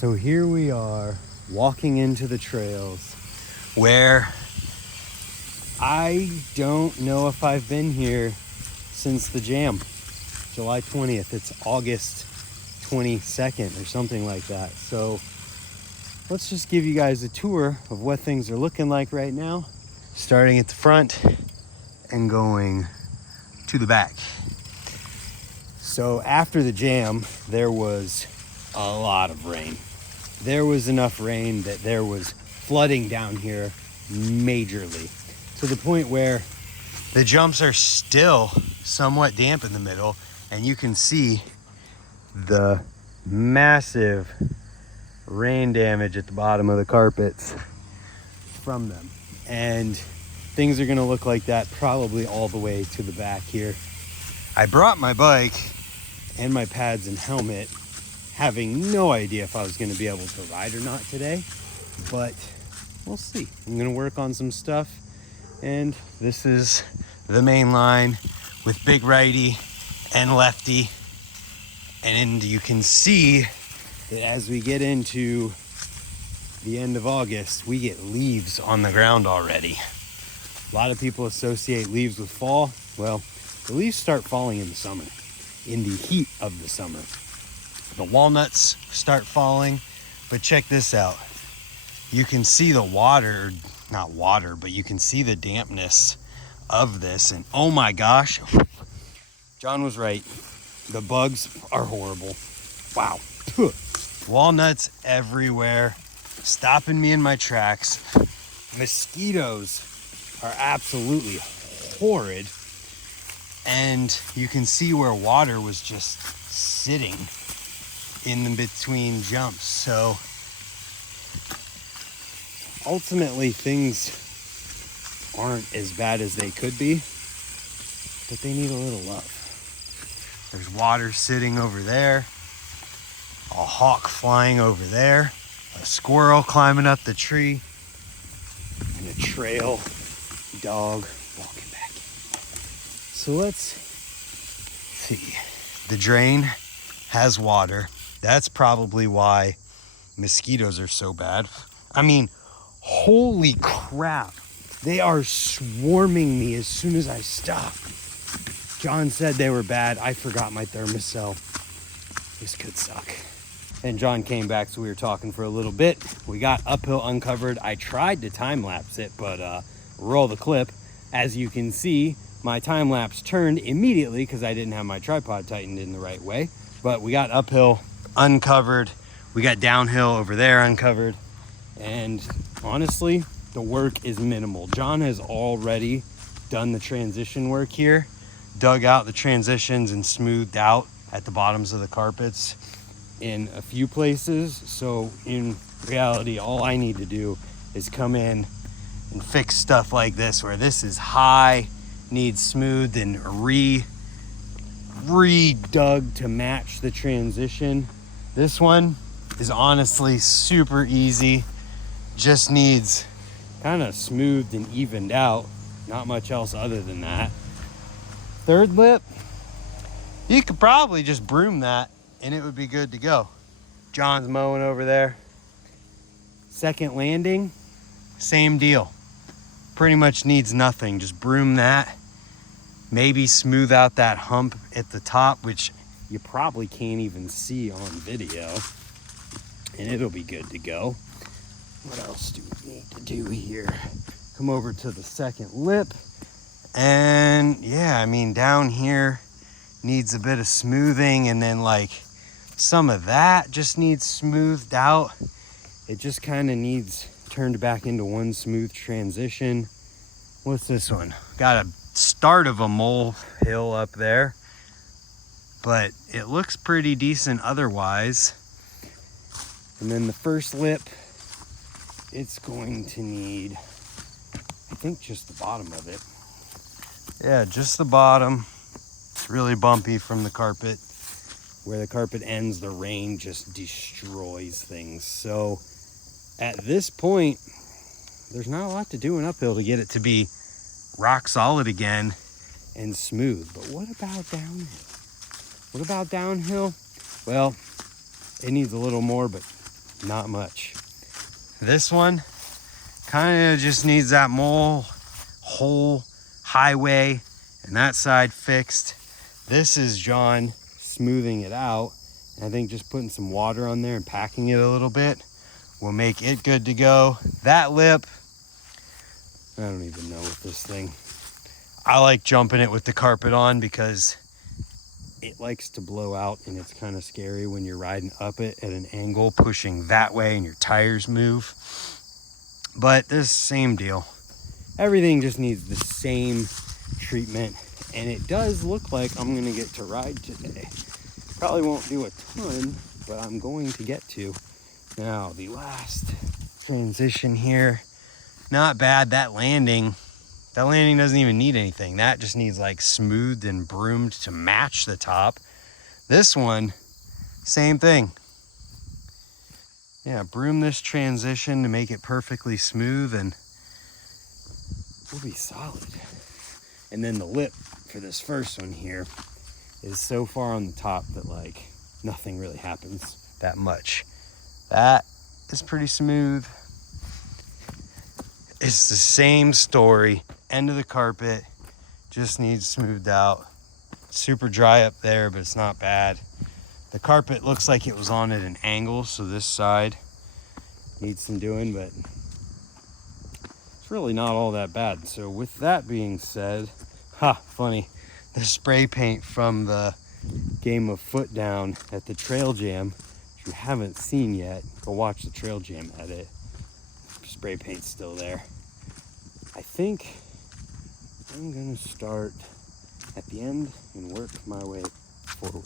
So here we are walking into the trails where I don't know if I've been here since the jam, July 20th. It's August 22nd or something like that. So let's just give you guys a tour of what things are looking like right now, starting at the front and going to the back. So after the jam, there was a lot of rain. There was enough rain that there was flooding down here majorly, to the point where the jumps are still somewhat damp in the middle, and you can see the massive rain damage at the bottom of the carpets from them. And things are gonna look like that probably all the way to the back here. I brought my bike and my pads and helmet, having no idea if I was gonna be able to ride or not today, but we'll see. I'm gonna work on some stuff, and this is the main line with big righty and lefty. And you can see that as we get into the end of August, we get leaves on the ground already. A lot of people associate leaves with fall. Well, the leaves start falling in the summer, in the heat of the summer. The walnuts start falling, but check this out. You can see the water, not water, but you can see the dampness of this, and oh my gosh, John was right. The bugs are horrible. Wow. Walnuts everywhere, stopping me in my tracks. Mosquitoes are absolutely horrid, and you can see where water was just sitting in the between jumps. So ultimately things aren't as bad as they could be, but they need a little love. There's water sitting over there, a hawk flying over there, a squirrel climbing up the tree, and a trail dog walking back. So let's see. The drain has water. That's probably why mosquitoes are so bad. I mean, holy crap. They are swarming me as soon as I stop. John said they were bad. I forgot my thermocell. This could suck. And John came back, so we were talking for a little bit. We got uphill uncovered. I tried to time lapse it, but roll the clip. As you can see, my time lapse turned immediately because I didn't have my tripod tightened in the right way. But we got uphill uncovered. We got downhill over there uncovered. And honestly, the work is minimal. John has already done the transition work here, dug out the transitions and smoothed out at the bottoms of the carpets in a few places. So in reality, all I need to do is come in and fix stuff like this, where this is high, needs smoothed and redug to match the transition. This one is honestly super easy, just needs kind of smoothed and evened out. Not much else other than that. Third lip, you could probably just broom that and it would be good to go. John's mowing over there. Second landing, same deal. Pretty much needs nothing. Just broom that. Maybe smooth out that hump at the top, which you probably can't even see on video. And it'll be good to go. What else do we need to do here? Come over to the second lip. And yeah, I mean, down here needs a bit of smoothing, and then like some of that just needs smoothed out. It just kind of needs turned back into one smooth transition. What's this one? Got a start of a mole hill up there, but it looks pretty decent otherwise. And then the first lip, it's going to need, I think, just the bottom of it. Yeah, just the bottom. It's really bumpy from the carpet. Where the carpet ends, the rain just destroys things. So at this point, there's not a lot to do in uphill to get it to be rock solid again and smooth. But what about downhill? What about downhill? Well, it needs a little more, but not much. This one kind of just needs that whole highway and that side fixed. This is John smoothing it out. And I think just putting some water on there and packing it a little bit will make it good to go. That lip, I don't even know with this thing. I like jumping it with the carpet on because it likes to blow out, and it's kind of scary when you're riding up it at an angle, pushing that way and your tires move. But this same deal. Everything just needs the same treatment, and it does look like I'm gonna get to ride today. Probably won't do a ton, but I'm going to get to. Now, the last transition here, not bad. That landing doesn't even need anything. That just needs like smoothed and broomed to match the top. This one, same thing. Yeah, broom this transition to make it perfectly smooth and we'll be solid. And then the lip for this first one here is so far on the top that like nothing really happens that much. That is pretty smooth. It's the same story. End of the carpet, just needs smoothed out. Super dry up there, but it's not bad. The carpet looks like it was on at an angle, so this side needs some doing, but it's really not all that bad. So with that being said, funny, the spray paint from the game of foot down at the trail jam, if you haven't seen yet, go watch the trail jam edit. Spray paint's still there. I think I'm gonna start at the end and work my way forward.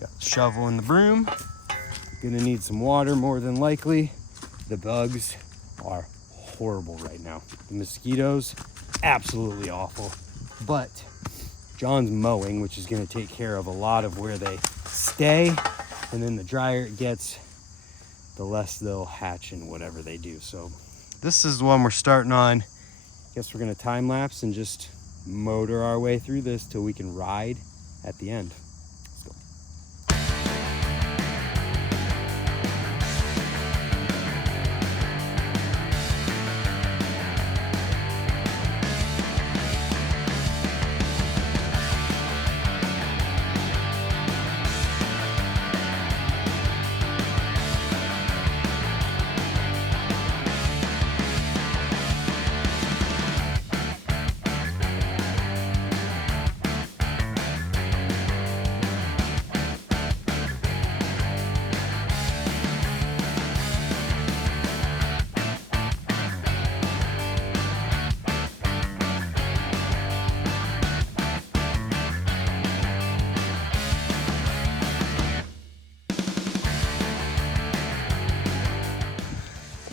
Got the shovel and the broom. Gonna need some water more than likely. The bugs are horrible right now. The mosquitoes, absolutely awful. But John's mowing, which is gonna take care of a lot of where they stay. And then the drier it gets, the less they'll hatch and whatever they do. So this is the one we're starting on. Guess we're gonna time lapse and just motor our way through this till we can ride at the end. Let's go.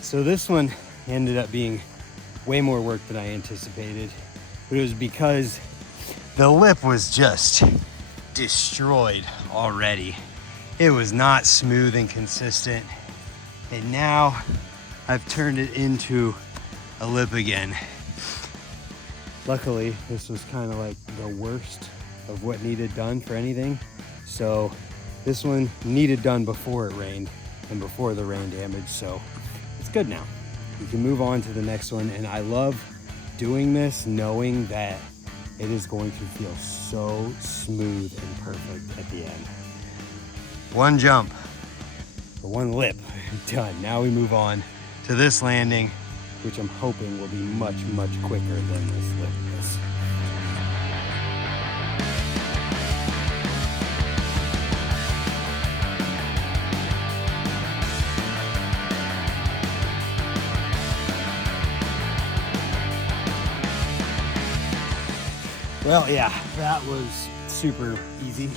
So this one ended up being way more work than I anticipated, but it was because the lip was just destroyed already. It was not smooth and consistent, and now I've turned it into a lip again. Luckily, this was kind of like the worst of what needed done for anything, so this one needed done before it rained and before the rain damage, so it's good now. We can move on to the next one, and I love doing this knowing that it is going to feel so smooth and perfect at the end. One jump, or one lip, done. Now we move on to this landing, which I'm hoping will be much, much quicker than this lip is. Well, yeah, that was super easy.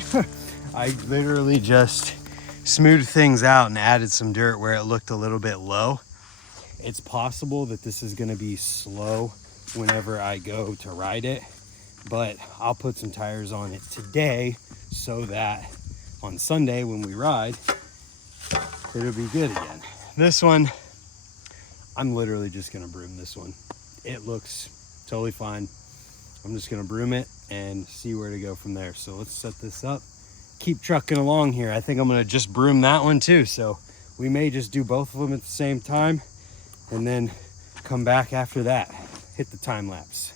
I literally just smoothed things out and added some dirt where it looked a little bit low. It's possible that this is gonna be slow whenever I go to ride it, but I'll put some tires on it today so that on Sunday when we ride, it'll be good again. This one, I'm literally just gonna broom this one. It looks totally fine. I'm just gonna broom it and see where to go from there. So let's set this up, keep trucking along here. I think I'm gonna just broom that one too. So we may just do both of them at the same time and then come back after that, hit the time lapse.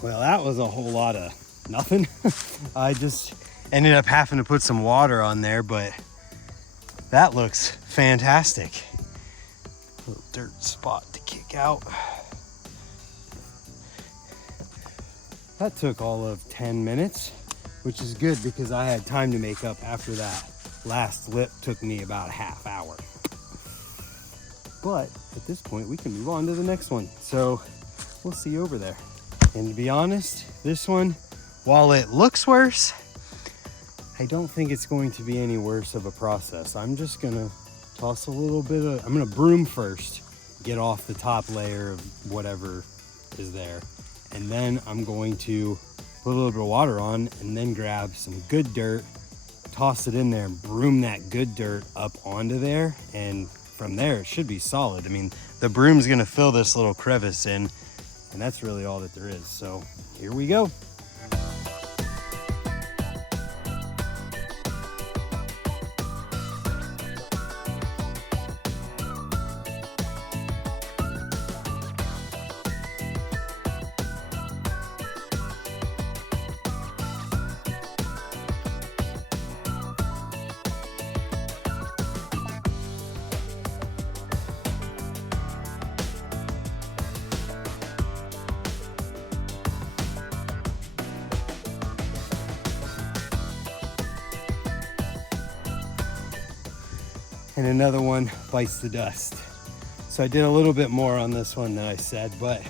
Well, that was a whole lot of nothing. I just ended up having to put some water on there, but that looks fantastic. Little dirt spot to kick out. That took all of 10 minutes, which is good because I had time to make up after that. Last lip took me about a half hour. But at this point, we can move on to the next one. So we'll see you over there. And to be honest, this one, while it looks worse, I don't think it's going to be any worse of a process. I'm just gonna toss a little bit of, I'm gonna broom first, get off the top layer of whatever is there. And then I'm going to put a little bit of water on and then grab some good dirt, toss it in there and broom that good dirt up onto there. And from there, it should be solid. I mean, the broom's gonna fill this little crevice in, and that's really all that there is. So here we go. And another one bites the dust. So I did a little bit more on this one than I said, but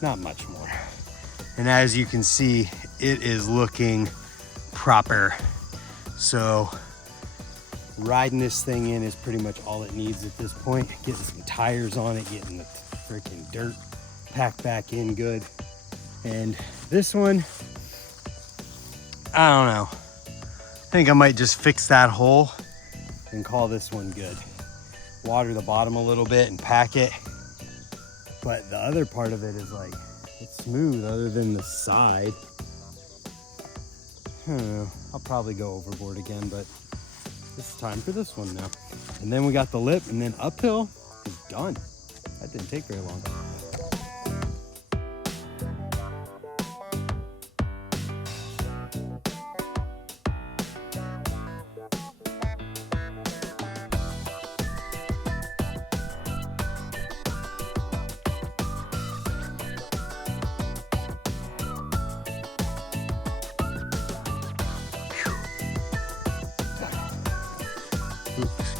not much more. And as you can see, it is looking proper. So riding this thing in is pretty much all it needs at this point. Getting some tires on it, getting the freaking dirt packed back in good. And this one, I don't know. I think I might just fix that hole and call this one good. Water the bottom a little bit and pack it. But the other part of it is like, it's smooth other than the side. I don't know, I'll probably go overboard again, but it's time for this one now. And then we got the lip, and then uphill is done. That didn't take very long.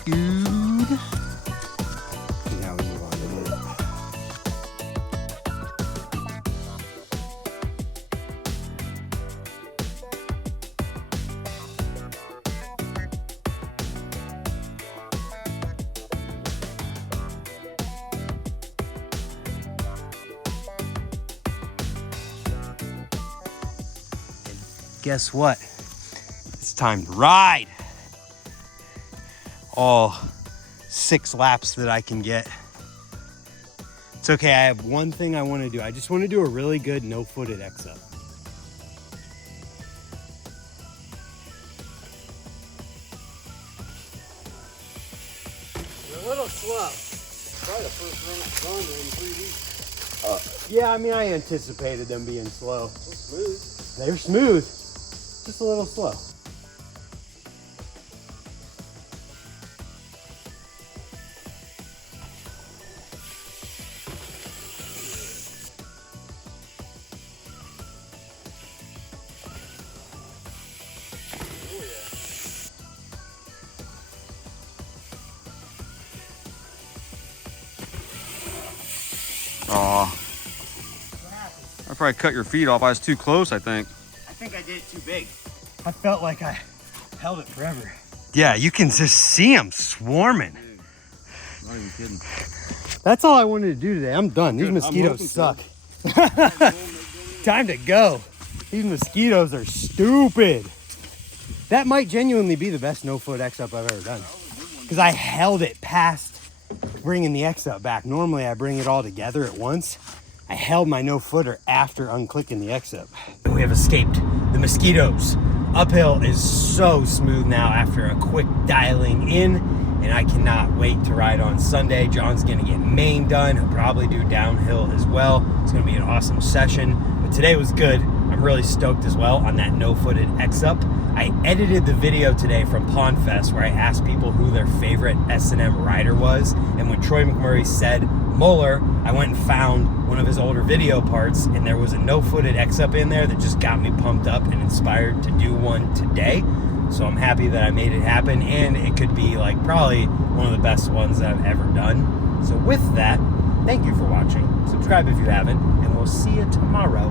Good. Now we move on to the lip. Guess what? It's time to ride. All 6 laps that I can get. It's okay, I have one thing I want to do. I just want to do a really good no-footed X-up. You're a little slow. Probably the first run in 3 weeks. Yeah, I mean, I anticipated them being slow. They're smooth. They're smooth, just a little slow. Aw. I probably cut your feet off. I was too close, I think. I think I did it too big. I felt like I held it forever. Yeah, you can just see them swarming. Dude, not even kidding. That's all I wanted to do today. I'm done. These mosquitoes suck. Time to go. These mosquitoes are stupid. That might genuinely be the best no-foot X-up I've ever done. Because I held it past bringing the X-up back. Normally I bring it all together at once. I held my no-footer after unclicking the X-up. We have escaped the mosquitoes. Uphill is so smooth now after a quick dialing in, and I cannot wait to ride on Sunday. John's gonna get Maine done. He'll probably do downhill as well. It's gonna be an awesome session, but today was good. I'm really stoked as well on that no-footed X-up. I edited the video today from Pond Fest where I asked people who their favorite S&M rider was, and when Troy McMurray said Muller, I went and found one of his older video parts, and there was a no-footed X-up in there that just got me pumped up and inspired to do one today. So I'm happy that I made it happen, and it could be like probably one of the best ones that I've ever done. So with that, thank you for watching. Subscribe if you haven't, and we'll see you tomorrow.